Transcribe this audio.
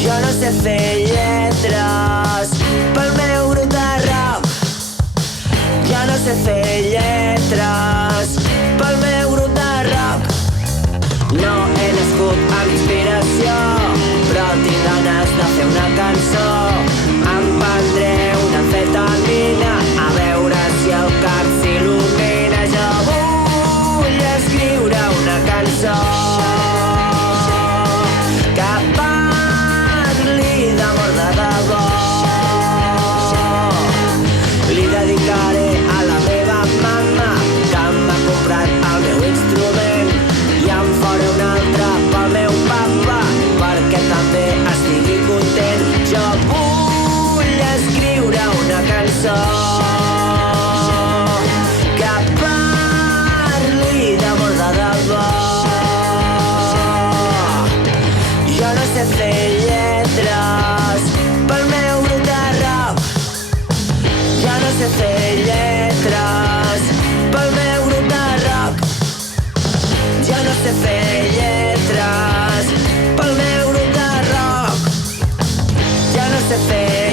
Jo no sé fer lletres pel meu grup de rock. Jo no sé fer lletres pel meu grup de rock. No he nascut amb inspiració, però tinc ganes de fer una cançó. Em prendré una amfetamina a veure si el cap s'il·lumina. Jo vull escriure una cançó que parli d'amor de debò. Li dedicaré a la meva mama, que m'ha comprat el meu instrument, i en faré un altre pel meu papa, perquè també estigui content. Jo vull escriure una cançó que parli d'amor de debò. Jo no sé fer lletres pel meu grup de rock. Jo no sé fer lletres pel meu grup de rock. Jo no sé fer lletres pel meu grup de rock. Jo no sé fer